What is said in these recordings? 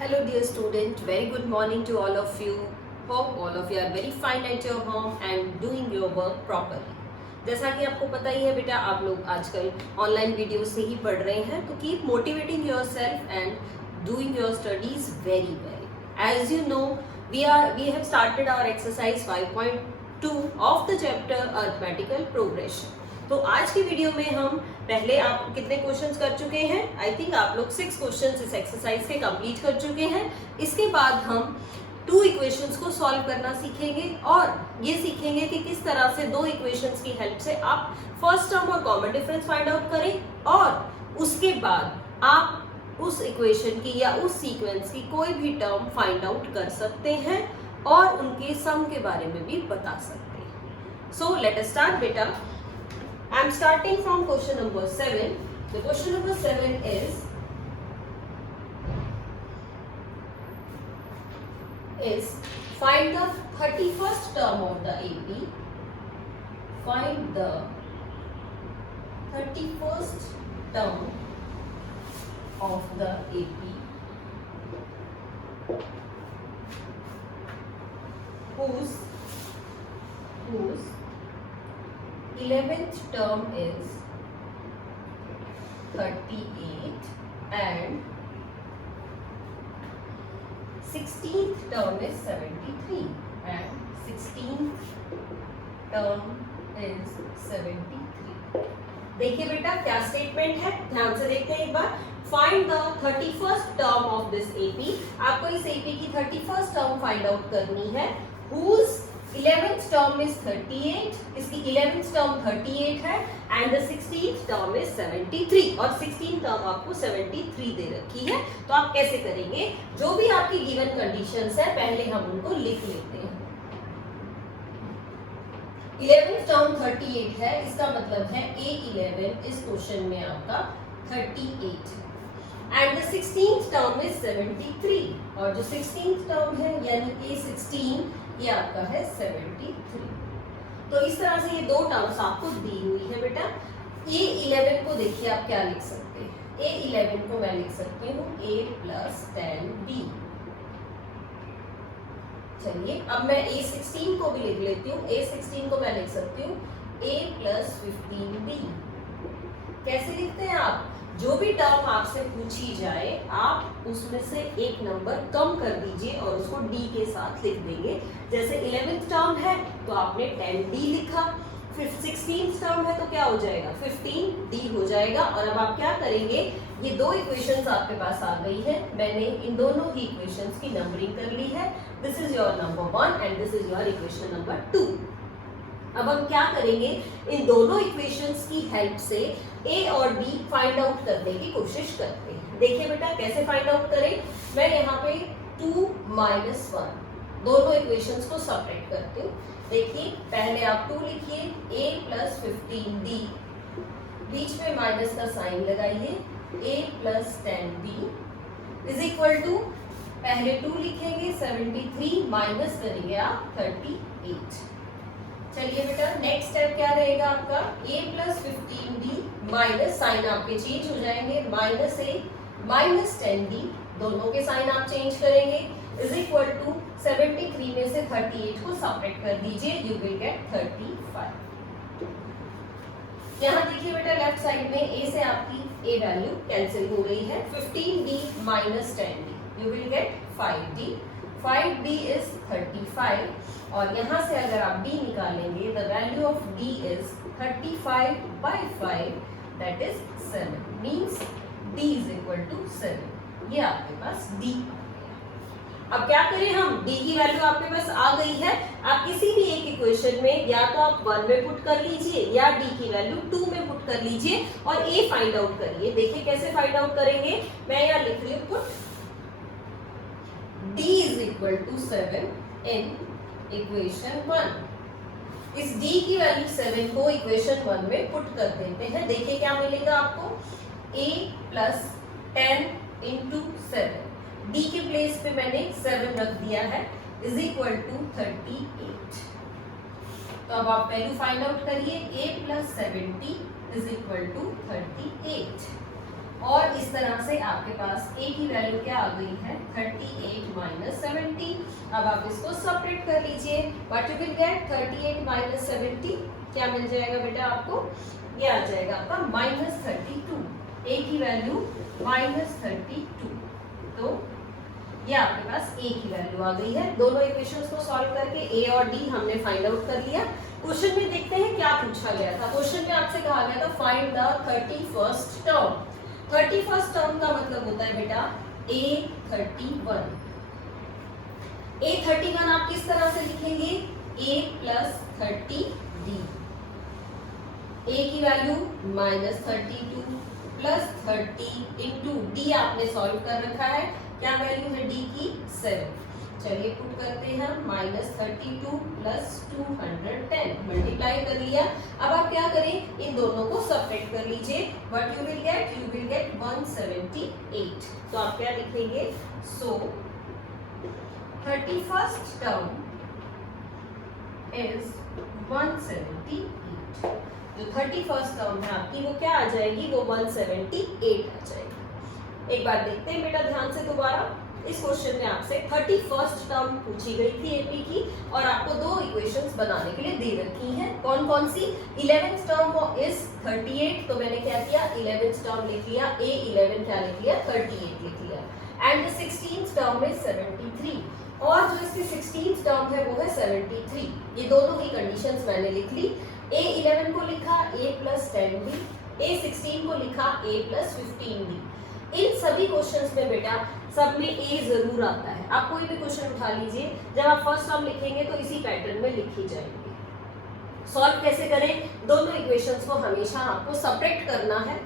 Hello dear student, very good morning to all of you. Hope all of you are very fine at your home and doing your work properly. जैसा कि आपको पता ही है बेटा, आप लोग आजकल ऑनलाइन वीडियो से ही पढ़ रहे हैं, तो keep motivating yourself and doing your studies very well. As you know, we have started our exercise 5.2 of the chapter arithmetical progression. तो आज की वीडियो में हम पहले आप कितने क्वेश्चंस कर चुके हैं? आई थिंक आप लोग 6 क्वेश्चंस इस एक्सरसाइज के कंप्लीट कर चुके हैं. इसके बाद हम 2 इक्वेशंस को सॉल्व करना सीखेंगे और ये सीखेंगे कि किस तरह से 2 इक्वेशंस की हेल्प से आप फर्स्ट टर्म और कॉमन डिफरेंस फाइंड आउट करें और उसके बाद आप उस इक्वेशन की या उस सीक्वेंस की कोई भी टर्म फाइंड आउट कर सकते हैं और उनके सम के बारे में भी बता सकते हैं. सो लेट अस स्टार्ट बेटा. I am starting from question number 7. The question number 7 is find the 31st term of the AP. Find the 31st term of the AP whose 11th term is 38 and 16th term is 73 and 16th term is 73. देखिए बेटा क्या statement है, ध्यान से देखते हैं एक बार. Find the 31st term of this AP. आपको इस एपी की 31st टर्म फाइंड आउट करनी है. whose 11th term is 38, इसकी 11th term 38 है and the 16th term is 73 और 16th term आपको 73 दे रखी है. तो आप कैसे करेंगे? जो भी आपकी गिवन कंडीशंस है पहले हम उनको लिख लेते हैं. 11th term 38 है, इसका मतलब है A11 इस क्वेश्चन में आपका 38 and the 16th term is 73 और जो 16th term है यानी A16 ये आपका है 73. तो इस तरह से ये 2 टर्म्स आपको दी हुई है बेटा. A11 को देखिए आप क्या लिख सकते हैं. A11 को मैं लिख सकती हूँ A plus 10B. चलिए अब मैं A16 को भी लिख लेती हूँ. A16 को मैं लिख सकती हूँ A plus 15B. कैसे लिखते हैं आप? जो भी टर्म आपसे पूछी जाए आप उसमें से एक नंबर कम कर दीजिए और उसको D के साथ लिख देंगे. जैसे 11th टर्म है तो आपने 10D लिखा, 16th टर्म है तो क्या हो जाएगा 15D हो जाएगा. और अब आप क्या करेंगे, ये 2 इक्वेशंस आपके पास आ गई है. मैंने इन दोनों ही इक्वेशंस की नंबरिंग कर ली है. This is your number 1 and this is your equation number 2. अब हम क्या करेंगे, इन दोनों इक्वेशंस की हेल्प से A और B फाइंड आउट करने की कोशिश करते हैं. देखिए बेटा कैसे फाइंड आउट करें. मैं यहाँ पे 2 minus 1 दोनों इक्वेशंस को सेपरेट करती हूँ. देखिए पहले आप 2 लिखिए A plus 15D, बीच में माइनस का साइन लगाइए. A plus 10B is equal to पहले 2 लिखेंगे 73 माइनस करेंगे आप 38. चलिए बेटा नेक्स्ट स्टेप क्या रहेगा आपका, A plus 15D minus sign आपके चेंज हो जाएंगे, माइनस A माइनस 10D दोनों के साइन आप चेंज करेंगे इज इक्वल टू 73 में से 38 को सेपरेट कर दीजिए, यू विल गेट 35. यहाँ देखिए बेटा लेफ्ट साइड में A से आपकी A वैल्यू कैंसिल हो गई है. 15D minus 10D you will gate 5D. 5D is 35 और यहाँ से अगर आप D निकालेंगे the value of D is 35 by 5 that is 7 means D is equal to 7. ये आपके पास D. अब क्या करें हम, D की वैल्यू आपके पास आ गई है. आप किसी भी एक इक्वेशन में या तो आप 1 में पुट कर लीजिए या D की वैल्यू 2 में पुट कर लीजिए और A फाइंड आउट करिए. देखिए कैसे फाइंड आउट करेंगे. मैं यहाँ लिख रही हूँ put D is equal to 7 in equation 1. इस D की वैल्यू 7 को इक्वेशन 1 में पुट कर देते हैं. देखिए क्या मिलेगा आपको, A plus 10 into 7. D के प्लेस पे मैंने 7 रख दिया है इज इक्वल टू 38. तो अब आप वैल्यू फाइंड आउट करिए. A plus 70 is equal to 38. और इस तरह से आपके पास a की वैल्यू क्या आ गई है 38 माइनस 70। अब आप इसको सेपरेट कर लीजिए, what you will gate 38 minus 70 क्या मिल जाएगा बेटा आपको, ये आ जाएगा आपका माइनस 32, a की वैल्यू माइनस 32। तो ये आपके पास a की वैल्यू आ गई है। दोनों इक्वेशंस को सॉल्व करके a और d हमने फाइंड आउट कर लिया। क्वेश्चन में देखते हैं क्या पूछा गया था। क्वेश्चन में आपसे कहा गया था find the 31st term. 31st term का मतलब होता है बेटा a31। a31 आप किस तरह से लिखेंगे, a प्लस 30d। a की value minus 32 plus 30 into D आपने सॉल्व कर रखा है, क्या वैल्यू है d की 7। चलिए पुट करते हैं, माइनस 32 प्लस 210 मल्टीप्लाई कर लिया। अब आप क्या करें, इन दोनों को सेपरेट कर लीजिए, व्हाट यू विल गेट 178। तो आप क्या लिखेंगे, सो 31st टर्म इज 178। जो 31st टर्म है आपकी वो क्या आ जाएगी, वो 178 आ जाएगी। एक बार देखते हैं बेटा ध्यान से दोबारा। इस क्वेश्चन में आपसे 31st टर्म पूछी गई थी एपी की और आपको दो इक्वेशंस बनाने के लिए दे रखी हैं। कौन कौन सी, 11th टर्म इज 38, तो मैंने क्या किया 11th टर्म लिख लिया, a11 क्या लिख लिया 38 लिख लिया, एंड 16th टर्म इज 73 और जो इसकी 16th टर्म है वो है 73। ये दोनों ही कंडीशंस मैंने लिख ली। a11 को लिखा a प्लस 10b, a16 को लिखा a प्लस 15b। इन सभी क्वेश्चंस में बेटा सब में a जरूर आता है। आप कोई भी क्वेश्चन उठा लीजिए, जब आप फर्स्ट टर्म लिखेंगे तो इसी पैटर्न में लिखी जाएगी। सॉल्व कैसे करें, दोनों इक्वेशंस को हमेशा आपको सेपरेट करना है।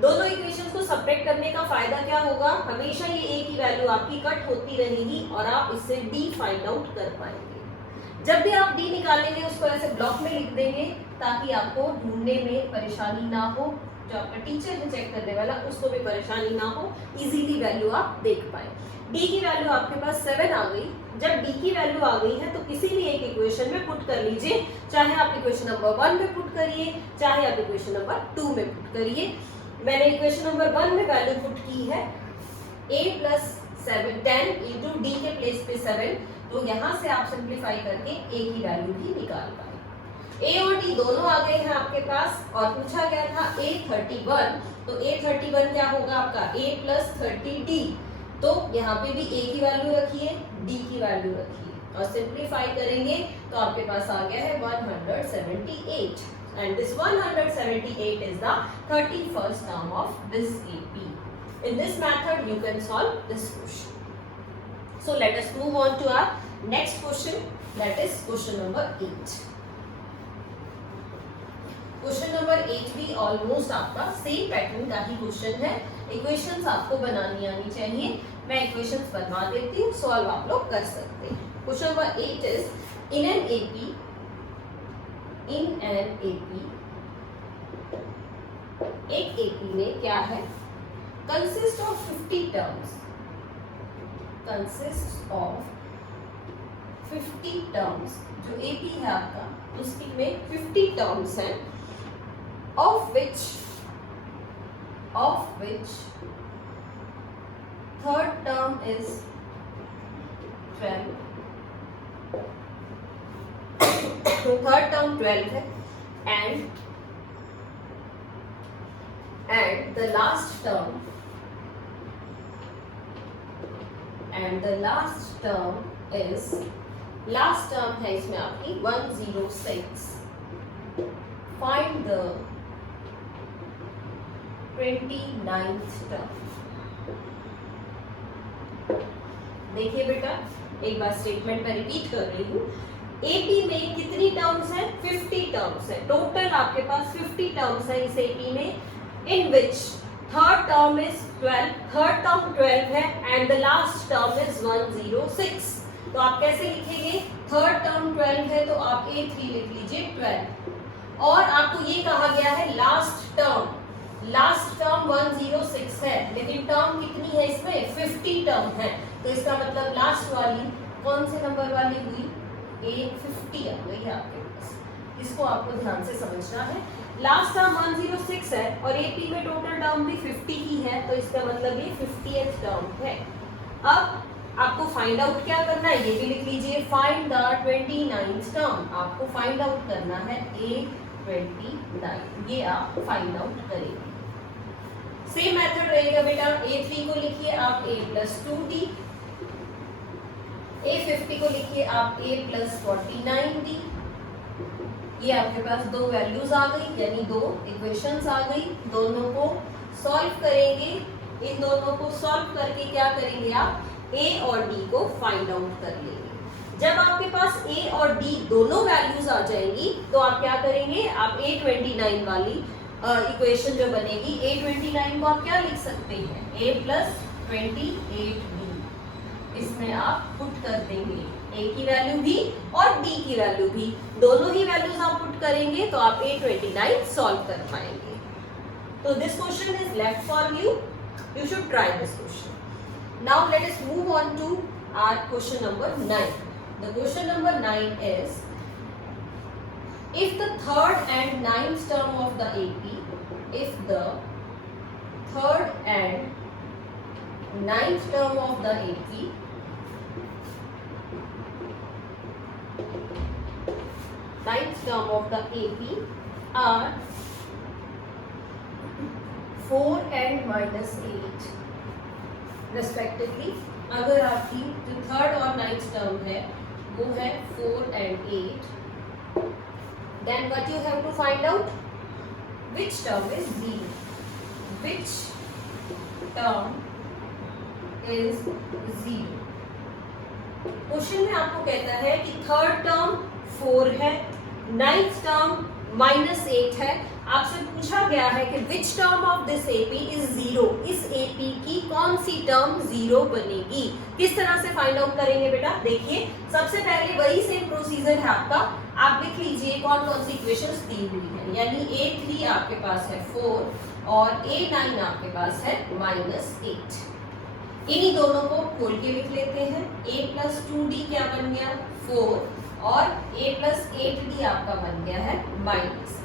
दोनों इक्वेशंस को सेपरेट करने का फायदा क्या होगा, हमेशा ये a की वैल्यू आपकी कट होती रहेगी और आप इससे d फाइंड आउट कर पाएंगे। जब भी आप d निकालेंगे उसको ऐसे ब्लॉक में लिख देंगे ताकि आपको ढूंढने में परेशानी ना हो, जो आपका टीचर है चेक करने वाला उसको भी परेशानी ना हो, इजीली वैल्यू आप देख पाए। d की वैल्यू आपके पास 7 आ गई। जब d की वैल्यू आ गई है तो किसी भी एक इक्वेशन में पुट कर लीजिए, चाहे आप इक्वेशन नंबर 1 में पुट करिए, चाहे आप इक्वेशन नंबर 2 में पुट करिए। मैंने इक्वेशन नंबर 1 में वैल्यू पुट की है a प्लस 10 इंटू डी के प्लेस पे 7, तो यहाँ से आप सिंप्लीफाई करके a की वैल्यू भी निकाल पाए। a और d दोनों आ गए हैं आपके पास और पूछा गया था a31, तो a31 क्या होगा आपका a प्लस 30d। तो यहाँ पे भी a की वैल्यू रखिए, d की वैल्यू रखिए और सिंप्लीफाई करेंगे तो आपके पास आ गया है 178 and this 178 is the 31st term of this AP. In this method you can solve this question. So let us move on to our next question, that is question number 8. Question number 8 भी almost आपका same pattern का ही question है। Equations आपको बनानी आनी चाहिए, मैं equations बनवा देती हूँ, सॉल्व आप लोग कर सकते हैं। Question number 8 is in an AP एक एपी में क्या है, consist of 50 terms, consist of 50 terms. जो एपी है आपका उसकी में 50 टर्म्स हैं, of which third term is 12, third term 12 है, and the last term is, last term है इसमें आपकी 106। find the 29th term. देखिए बेटा एक बार स्टेटमेंट में रिपीट कर रही हूँ, एपी में कितनी टर्म्स हैं, 50 टर्म्स है टोटल, आपके पास 50 टर्म्स है इस एपी में, in which third term is 12, third term 12 है and the last term is 106। तो आप कैसे लिखेंगे, थर्ड टर्म 12 है तो आप A3 लिख लीजिए 12, और आपको ये कहा गया है लास्ट टर्म 106 है, लेकिन टर्म कितनी है इसमें 50 टर्म है, तो इसका मतलब लास्ट वाली कौन से नंबर वाली हुई, A50 आ गई है आपके पास। इसको आपको ध्यान से समझना है, लास्ट टर्म 106 है और AP में टोटल टर्म भी 50 ही है, तो इसका मतलब ये 50th टर्म है। अब आपको फाइंड आउट क्या करना है, ये भी लिख लीजिए, फाइंड द 29th टर्म। आपको फाइंड आउट करना है A29, ये आप फाइंड आउट करेंगे। सेम मेथड रहेगा बेटा, A3 को लिखिए आप A + 2D, A50 को लिखिए आप A + 49D। ये आपके पास दो वैल्यूज आ गई, यानी दो इक्वेशंस आ गई। दोनों को सॉल्व करेंगे, इन दोनों को सॉल्व करके क्या करेंगे आप, A और D को फाइंड आउट कर लेंगे। जब आपके पास A और D दोनों वैल्यूज आ जाएंगी तो आप क्या करेंगे, आप A29 वाली इक्वेशन जो बनेगी, A29 को आप क्या लिख सकते हैं, A + 28B। इसमें आप पुट कर देंगे A की वैल्यू भी और D की वैल्यू भी, दोनों ही वैल्यूज आप पुट करेंगे तो आप A29 सॉल्व कर पाएंगे। तो this question is left for you, you should try this question. Now let us move on to our question number 9. The question number 9 is, if the third and ninth term of the AP, if the third and ninth term of the AP are 4 and -8 respectively, अगर आपकी जो third और ninth term है वो है 4 and 8, then what you have to find out, which term is 0, which term is 0। Question में आपको कहता है कि थर्ड टर्म 4 है, नाइन्थ टर्म -8 है। आपसे पूछा गया है कि विच term of this AP is 0, इस AP की कौन सी टर्म 0 बनेगी। किस तरह से फाइंड आउट करेंगे बेटा, देखिए सबसे पहले वही सेम प्रोसीजर है आपका, आप लिख लीजिए कौन कौन सी इक्वेशंस दी हुई है, यानी A3 आपके पास है 4 और A9 आपके पास है -8। इन्हीं दोनों को खोल के लिख लेते हैं। A + 2D क्या बन गया 4 और A + 8D आपका बन गया है -8।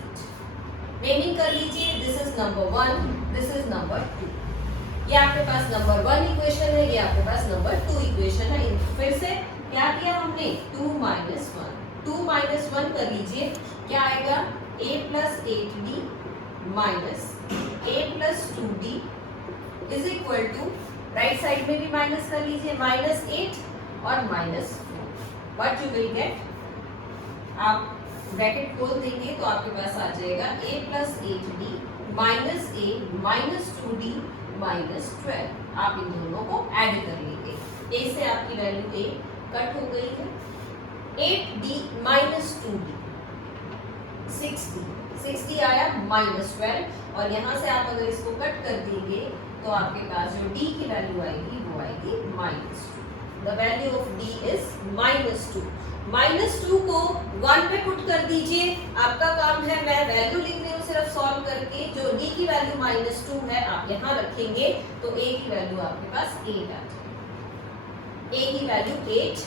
नेमिंग कर लीजिए, this is number 1, this is number 2। ये आपके पास नंबर 1 इक्वेशन है, ये आपके पास नंबर 2 इक्वेशन है। फिर से क्या किया हमने, 2 - 1, 2 - 1 कर लीजिए, क्या आएगा A + 8D minus A + 2D is equal to, right side में भी माइनस कर लीजिए, -8 और -4। व्हाट यू विल गेट, आप ब्रैकेट खोल देंगे तो आपके पास आ जाएगा A + 8D minus A minus 2D minus 12। आप इन दोनों को ऐड कर लेंगे, A से आपकी वैल्यू A कट हो गई है, 8D माइनस 2D 60 आया -12, और यहाँ से आप अगर इसको कट कर देंगे तो आपके पास जो D की वैल्यू आएगी वो आएगी -2। The value of D is -2। -2 को 1 पे पुट कर दीजिए, आपका काम है, मैं वैल्यू लिख रही हूँ सिर्फ सॉल्व करके, जो D की वैल्यू -2 है आप यहाँ रखेंगे तो A की वैल्यू आपके पास 8 आ जाएगी। A की वैल्यू 8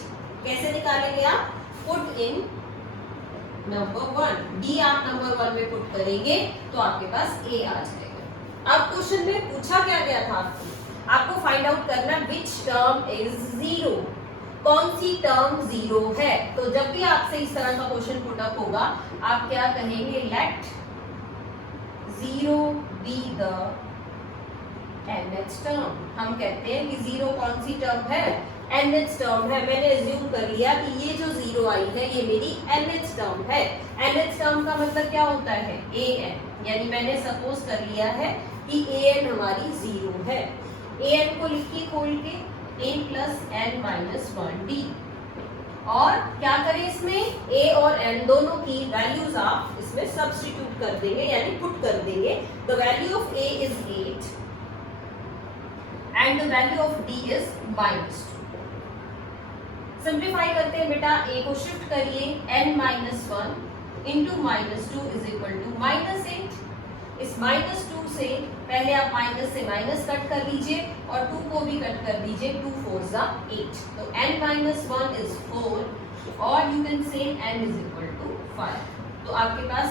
कैसे निकालेंगे आप, पुट इन नंबर 1, D आप नंबर 1 में पुट करेंगे तो आपके पास A आ जाएगा। अब क्वेश्चन में पूछा क्या गया था आपको फाइंड आउट करना विच टर्म इज 0, कौन सी टर्म 0 है। तो जब भी आपसे इस तरह का क्वेश्चन पुट अप होगा आप क्या कहेंगे, let 0 be the nth term. हम कहते हैं कि 0 कौन सी टर्म है, nth टर्म है। मैंने एज्यूम कर लिया कि ये जो 0 आई है ये मेरी nth टर्म है। nth टर्म का मतलब क्या होता है, an, यानी मैंने सपोज कर लिया है कि an हमारी 0 है। an को लिखिए खोल के, A + n - 1D, और क्या करें इसमें, A और n दोनों की वैल्यूज आप इसमें सब्स्टिट्यूट कर देंगे, यानी पुट कर देंगे। The value of A is 8 and the value of D is -2। Simplify करते हैं बेटा, A को शिफ्ट करिए, n - 1 into -2 is equal to -8। इस -2 से पहले आप माइनस से माइनस कट कर लीजिए और 2 को भी कट कर दीजिए, 2 4 ज़ा 8, तो n - 1 इज 4 और you can say n is equal to 5। तो आपके पास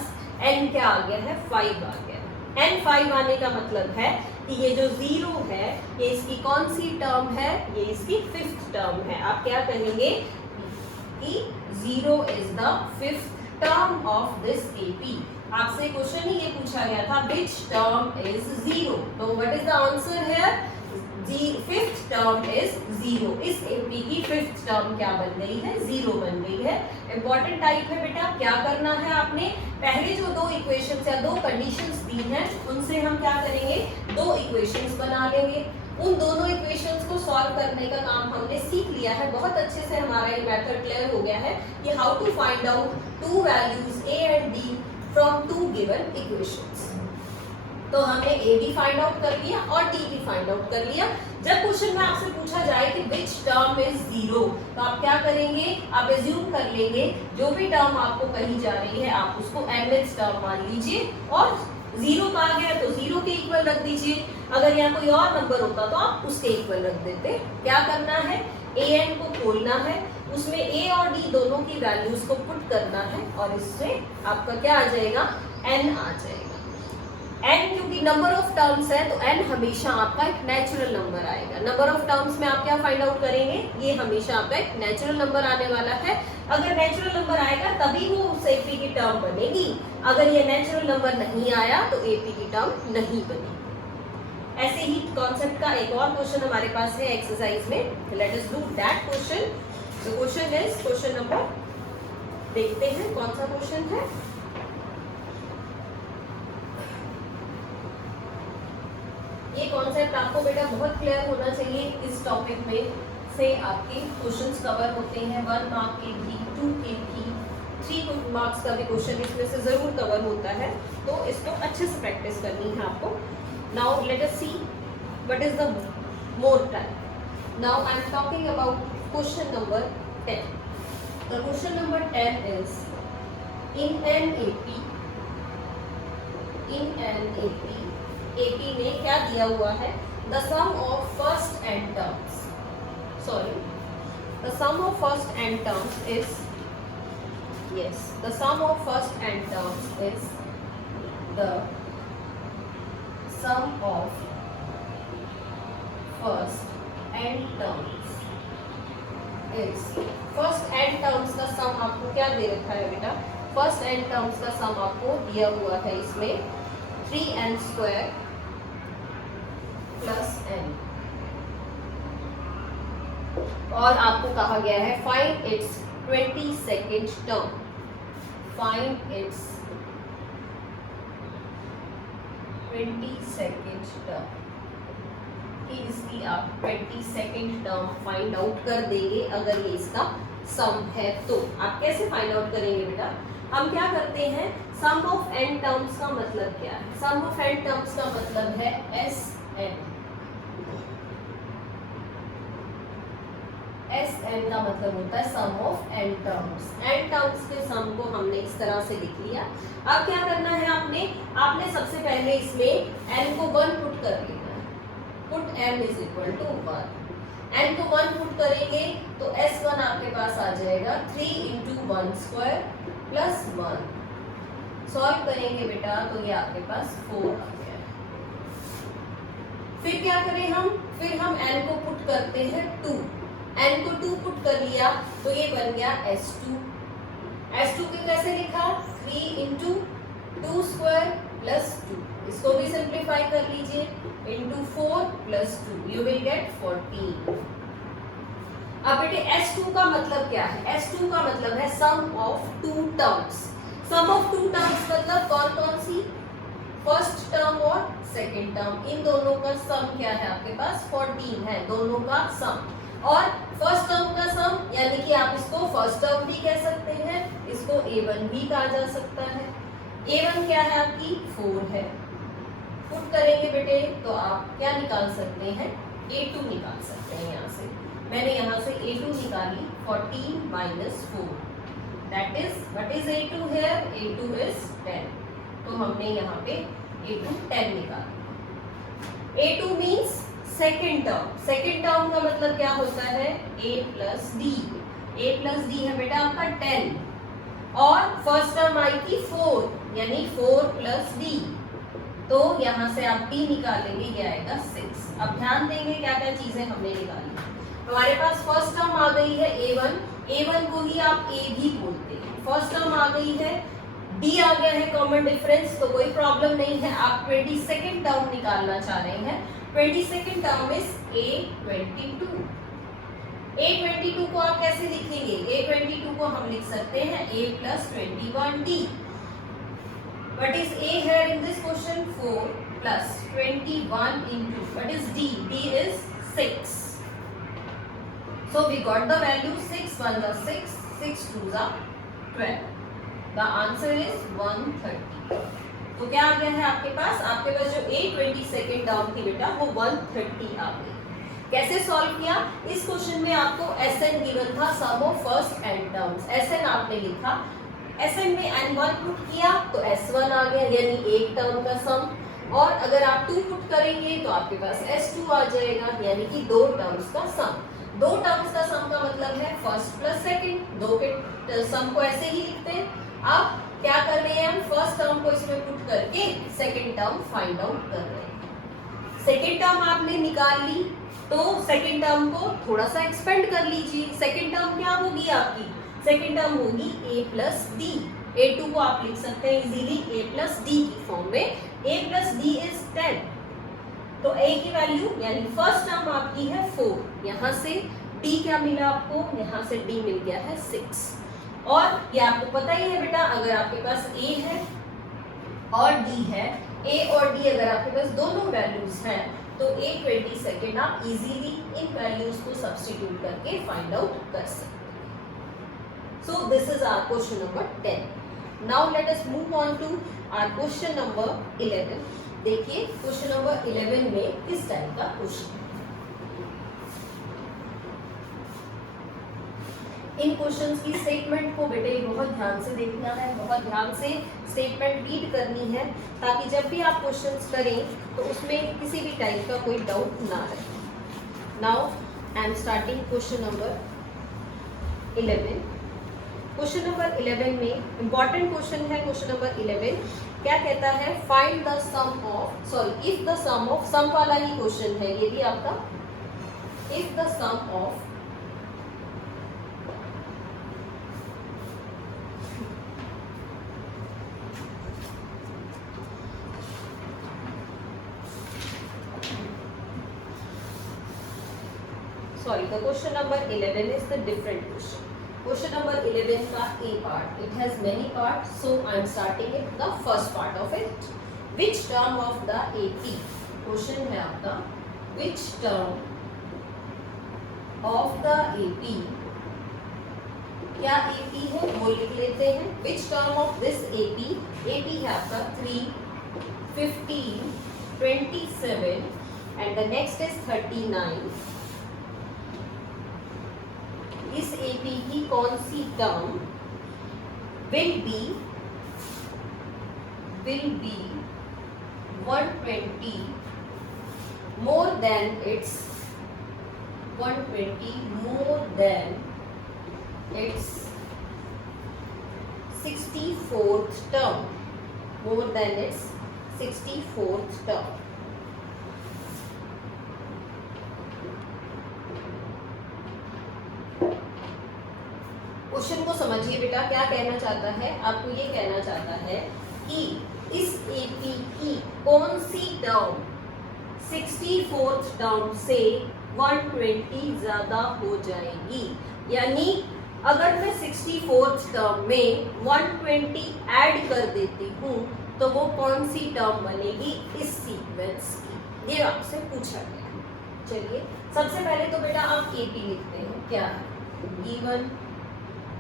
n क्या आ गया है 5 आ गया है। n 5 आने का मतलब है कि ये जो 0 है ये इसकी कौन सी टर्म है, ये इसकी 5th टर्म है। आप क्या कहेंगे कि 0 is the 5th term of this AP। आपसे क्वेश्चन ही ये पूछा गया था विच टर्म इज 0, तो what is the answer here, 5th term is 0। इस AP की 5th टर्म क्या बन गई है, 0 बन गई है। इंपॉर्टेंट टाइप है बेटा, क्या करना है आपने, पहले जो दो इक्वेशंस या दो कंडीशंस दी हैं उनसे हम क्या करेंगे, दो इक्वेशंस बना लेंगे। उन दोनों इक्वेशंस को सॉल्व करने का काम हमने सीख लिया है, बहुत अच्छे से हमारा ये मेथड क्लियर हो गया है कि how to find out two values A and D from two given equations. तो हमने A भी फाइंड आउट कर लिया और D भी फाइंड आउट कर लिया। जब क्वेश्चन में आपसे पूछा जाए कि विच टर्म इज 0, तो आप क्या करेंगे, आप एज्यूम कर लेंगे जो भी टर्म आपको कही जा रही है आप उसको nth टर्म मान लीजिए और 0 कहा गया तो 0 के इक्वल रख दीजिए। अगर यहाँ कोई और नंबर होता तो आप उसके इक्वल रख देते। क्या करना है, an को खोलना है, उसमें a और d दोनों की वैल्यूज को पुट करना है और इससे आपका क्या आ जाएगा, n आ जाएगा। n क्योंकि नंबर ऑफ टर्म्स है तो n हमेशा आपका एक नेचुरल नंबर आएगा। नंबर ऑफ टर्म्स में आप क्या फाइंड आउट करेंगे, ये हमेशा आपका एक नेचुरल नंबर आने वाला है। अगर नेचुरल नंबर आएगा तभी वो उस AP की टर्म बनेगी, अगर ये नेचुरल नंबर नहीं आया तो AP की टर्म नहीं बनेगी। ऐसे ही कॉन्सेप्ट का एक और क्वेश्चन हमारे पास है एक्सरसाइज में, let us do that question. The question is question number, देखते हैं कौन सा क्वेश्चन है। ये कॉन्सेप्ट आपको बेटा बहुत क्लियर होना चाहिए, इस टॉपिक में से आपके क्वेश्चंस कवर होते हैं। 1 मार्क के भी, 2 के भी, 3 मार्क्स का भी क्वेश्चन इसमें से जरूर कवर होता है, तो इसको अच्छे से प्रैक्टिस करनी है आपको। Now let us see what is the more time. Now I am talking about question number 10। The question number 10 is in an AP AP में क्या दिया हुआ है, the some of first and terms, sorry the some of first and terms is, yes, the sum of first n terms is the sum of first n terms is, first n terms का sum आपको क्या दे रखा है बेटा, first n terms का sum आपको दिया हुआ है इसमें 3n square plus n, और आपको कहा गया है find its 22nd term, find its 22nd term, कि इसकी आप 22nd टर्म फाइंड आउट कर देंगे अगर ये इसका सम है। तो आप कैसे फाइंड आउट करेंगे बेटा, हम क्या करते हैं, सम ऑफ n टर्म्स का मतलब क्या है, सम ऑफ n टर्म्स का मतलब है SN, SN का मतलब होता है sum of n terms. n terms के सम को हमने इस तरह से लिख लिया। अब क्या करना है आपने सबसे पहले इसमें n को 1 पुट कर लेना है, put m is equal to 1। n को 1 पुट करेंगे तो S1 आपके पास आ जाएगा 3 इंटू 1 स्क्वायर प्लस 1। सॉल्व करेंगे बेटा तो ये आपके पास 4 आ गया है। फिर क्या करें फिर हम n को पुट करते हैं 2, n को 2 पुट कर लिया तो ये बन गया S2। S2 को कैसे लिखा, 3 इंटू 2 स्क्वायर प्लस 2, इसको भी सिंप्लीफाई कर लीजिए, into 4 plus 2, you will gate 14। अब बेटे S2 का मतलब क्या है, S2 का मतलब है sum of 2 terms. Sum of 2 terms मतलब कौन कौन सी, फर्स्ट टर्म और सेकेंड टर्म, इन दोनों का सम क्या है आपके पास 14 है, दोनों का सम। और फर्स्ट टर्म का सम यानी कि आप इसको फर्स्ट टर्म भी कह सकते हैं, इसको A1 भी कहा जा सकता है। A1 क्या है आपकी 4 है, पुट करेंगे बेटे तो आप क्या निकाल सकते हैं, A2 निकाल सकते हैं। यहाँ से मैंने यहाँ से A2 निकाली, 14 minus 4, that is what is A2 here, A2 is 10। तो हमने यहाँ पे A2 10 निकाला। A2 means second term, second term का मतलब क्या होता है, A plus D, A plus D है बेटा आपका 10, और फर्स्ट टर्म आई थी 4, यानी 4 प्लस डी, तो यहाँ से आप डी निकालेंगे, ये आएगा 6। अब ध्यान देंगे क्या क्या चीजें हमने निकाली। हमारे पास फर्स्ट टर्म आ गई है a1, a1 को ही आप a भी बोलते हैं। फर्स्ट टर्म आ गई है, d आ गया है कॉमन डिफरेंस, तो कोई प्रॉब्लम नहीं है। आप 22nd टर्म निकालना चाह रहे हैं, 22nd term is a22। a22 को आप कैसे लिखेंगे? a22 को हम लिख सकते हैं a plus 21d। What is a here in this question? 4 plus 21 into what is d? d is 6. So we got the value 6 1 is 6, 6 2 is 12. The answer is 130. तो क्या आ गया है आपके पास? आपके पास जो a22nd टर्म थी बेटा वो 130 आ गई। कैसे सॉल्व किया? इस क्वेश्चन में आपको Sn गिवन था, sum of first N terms. Sn आपने लिखा, Sn में n1 पुट किया तो S1 आ गया, यानी एक टर्म का सम। और अगर आप 2 पुट करेंगे तो आपके पास S2 आ जाएगा, यानी कि 2 टर्म्स का सम। 2 टर्म्स का सम का मतलब है फर्स्ट प्लस सेकंड। 2 के सम को ऐसे ही लिखते हैं। अब क्या कर रहे हैं हम? फर्स्ट टर्म को इसमें पुट करके सेकंड टर्म फाइंड आउट कर रहे हैं। सेकंड टर्म आपने निकाल ली, तो सेकंड टर्म को थोड़ा सा एक्सपेंड कर लीजिए। सेकंड टर्म क्या होगी आपकी? सेकंड टर्म होगी a प्लस डी। a2 को आप लिख सकते हैं इजीली a प्लस डी की फॉर्म में। a प्लस डी इज 10, तो a की वैल्यू यानी फर्स्ट टर्म आपकी है 4। यहाँ से d क्या मिला आपको? यहाँ से d मिल गया है 6। और ये आपको पता ही है बेटा, अगर आपके पास a है और d है, a और d अगर आपके पास दोनों वैल्यूज हैं तो a22 आप इजीली इन वैल्यूज को सब्स्टिट्यूट करके फाइंड आउट कर सकते हैं। So this is our question number 10। Now let us move on to our question number 11। देखिए क्वेश्चन नंबर 11 में किस टाइप का क्वेश्चन है। इन क्वेश्चंस की स्टेटमेंट को बेटे बहुत ध्यान से देखना है, बहुत ध्यान से स्टेटमेंट रीड करनी है, ताकि जब भी आप क्वेश्चंस करें तो उसमें किसी भी टाइप का कोई डाउट ना रहे। Now I am starting question number 11। Question number 11 में इंपॉर्टेंट क्वेश्चन है। क्वेश्चन नंबर 11 क्या कहता है? Find the some of, sorry if the some of, sum वाला ही क्वेश्चन है ये भी आपका। इफ द सम ऑफ sorry, the question number 11 is the different question. Question number 11 का A part, it has many parts, so I am starting it the first part of it. Which term of the AP? Question है आपका, which term of the AP? क्या AP है वो लिख लेते हैं। Which term of this AP? AP है आपका 3, 15, 27 and the next is 39। इस AP की कौन सी term will be 120 more than its 120 more than its 64th term, more than its 64th term। Question को समझिए बेटा, क्या कहना चाहता है? आपको ये कहना चाहता है कि इस AP की कौन सी टर्म 64th टर्म से 120 ज्यादा हो जाएगी। यानी अगर मैं 64th टर्म में 120 ऐड कर देती हूँ तो वो कौन सी टर्म बनेगी इस सीक्वेंस की, ये आपसे पूछा गया। चलिए सबसे पहले तो बेटा आप AP लिखते हैं। क्या है गिवन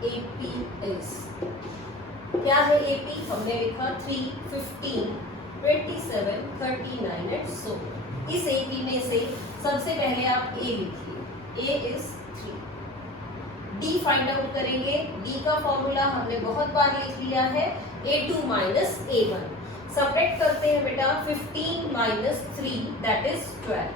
AP is, क्या है AP? हमने लिखा 3, 15, 27, 39 and so on। इस AP में से सबसे पहले आप A लिखिए, A is 3। D find out करेंगे। D का फॉर्मूला हमने बहुत बार लिख लिया है, A2 माइनस A1। सब्ट्रैक्ट करते हैं बेटा, 15 माइनस 3 दैट इज 12।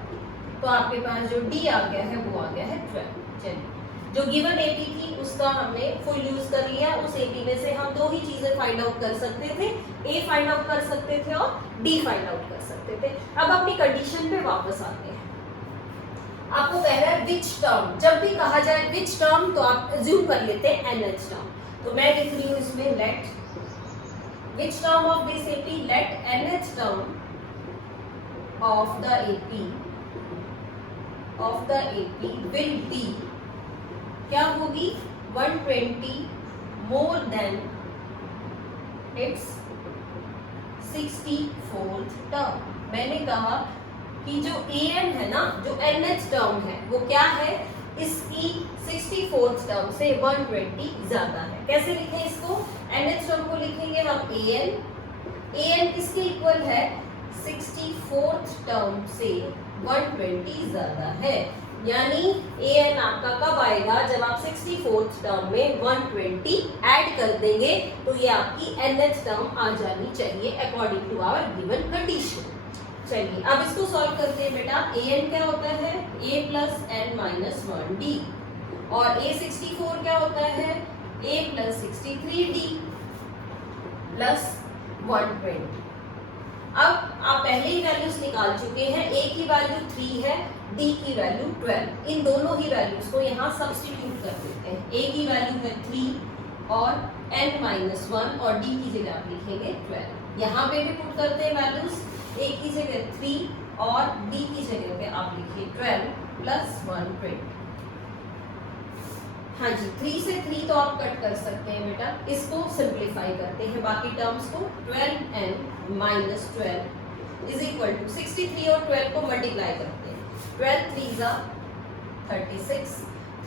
तो आपके पास जो D आ गया है वो आ गया है 12। चलिए जो गिवन एपी थी उसका हमने फुल यूज कर लिया। उस एपी में से हम दो ही चीजें फाइंड आउट कर सकते थे, ए फाइंड आउट कर सकते थे और डी फाइंड आउट कर सकते थे। अब अपनी कंडीशन पे वापस आते हैं। आपको कह रहा है विच टर्म, जब भी कहा जाए विच टर्म तो आप अज्यूम कर लेते हैं एनएच टर्म। तो मैं लिख रही हूँ इसमें let which term of this AP, let nth term of the AP will be, क्या होगी, 120 more than it's 64th term. मैंने कहा कि जो an है ना, जो nh टर्म है वो क्या है, इसकी 64th टर्म से 120 ज्यादा है। कैसे लिखें इसको, nh टर्म को लिखेंगे हम an किसके इक्वल है, 64th टर्म से 120 ज्यादा है। यानी an आपका कब आएगा, जब आप 64th टर्म में 120 ऐड कर देंगे तो ये आपकी nh टर्म आ जानी चाहिए according to our given condition. चलिए अब इसको सॉल्व करते हैं बेटा। an क्या होता है, a plus n minus 1d, और a64 क्या होता है, a प्लस 63d प्लस 120। अब आप पहले ही वैल्यूज निकाल चुके हैं, a की वैल्यू 3 है, d की वैल्यू 12। इन दोनों ही वैल्यूज को यहाँ सब्स्टिट्यूट कर देते हैं। a की वैल्यू है 3 और n माइनस 1 और d की जगह आप लिखेंगे 12। यहाँ पे भी पुट करते हैं वैल्यूज, a की जगह 3 और d की जगह पे आप लिखिए 12 प्लस 120। हाँ जी, 3 से 3 तो आप कट कर सकते हैं बेटा। इसको सिंप्लीफाई करते हैं बाकी टर्म्स को। 12n minus 12 is equal to 63 और 12 को मल्टीप्लाई करते हैं। 12 3 जा 36,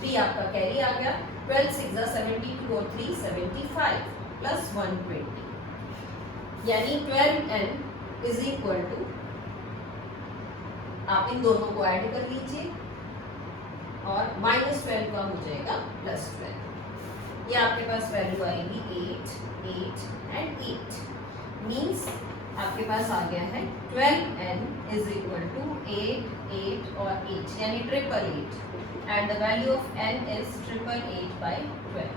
3 आपका कैरी आ गया, 12 6 जा 72 और 3 75 प्लस 120, यानी 12n इज इक्वल टू, आप इन दोनों को ऐड कर लीजिए और माइनस 12 का हो जाएगा प्लस 12। ये आपके पास वैल्यू आएगी 8, 8 एंड 8, मीन्स आपके पास आ गया है 12n इज इक्वल टू 8, 8 और 8, यानी 888, and the value of n is 888 by 12।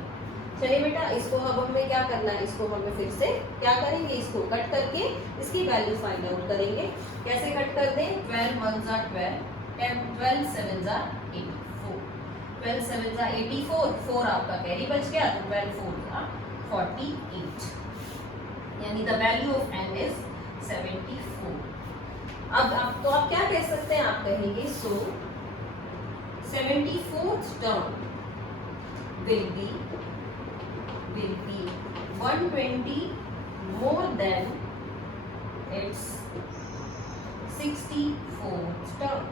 चलिए बेटा, इसको अब हमें क्या करना है, इसको हमें फिर से क्या करेंगे, इसको कट करके इसकी वैल्यू फाइंड आउट करेंगे। कैसे कट कर दें, 12 1 जा 12, 12 7 जा 84, 12 7 जा 84, 4 आपका कैरी बच गया तो 12 4 जा 48, यानी the value of n is 74। अब आप तो आप क्या कह सकते हैं, आप कहेंगे सो 74th term will be 120 more than its 64th term.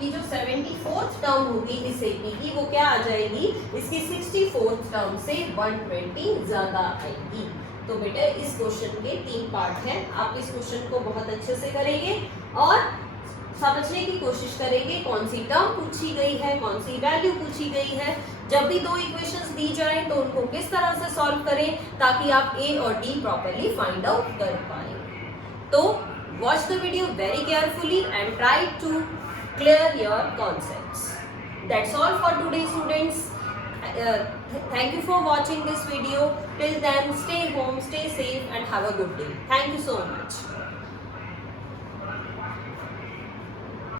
कि जो 74th टर्म होगी इस एपी की, वो क्या आ जाएगी, इसकी 64th टर्म से 120 ज्यादा आएगी। तो बेटा इस क्वेश्चन के 3 पार्ट हैं। आप इस क्वेश्चन को बहुत अच्छे से करेंगे और समझने की कोशिश करेंगे कौन सी टर्म पूछी गई है, कौन सी वैल्यू पूछी गई है। जब भी 2 इक्वेशंस दी जाए तो उनको किस तरह से सॉल्व करें ताकि आप ए और डी प्रॉपर्ली फाइंड आउट कर पाए। तो watch the video very carefully and try to clear your concepts. That's all for today students. Thank you for watching this video. Till then, stay home, stay safe and have a good day. Thank you so much.